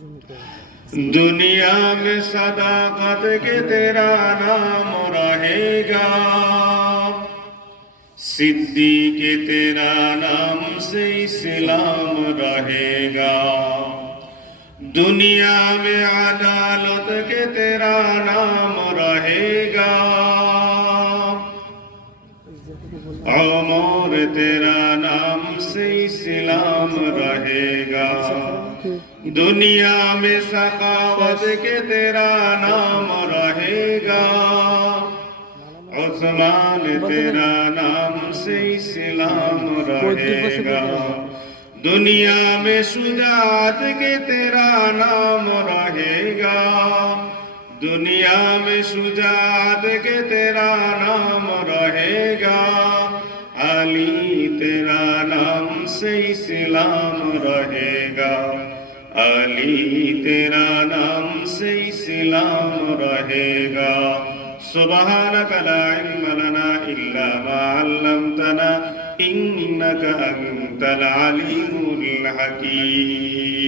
دنیا میں صداقت کے تیرا نام رہے گا صدی کے تیرا نام سے اسلام رہے گا دنیا میں عدالت کے تیرا نام عمر تیرا نام سے اسلام رہے گا دنیا میں سخاوت کے تیرا نام رہے گا عثمان تیرا نام سے اسلام رہے گا دنیا میں سجاد کے تیرا نام رہے گا دنیا میں سجاد کے تیرا نام علی تیرا نام سے اسلام رہے گا علی تیرا نام سے اسلام رہے گا سبحانک لا علم لنا الا ما علمتنا انکا انت العلیم الحکیم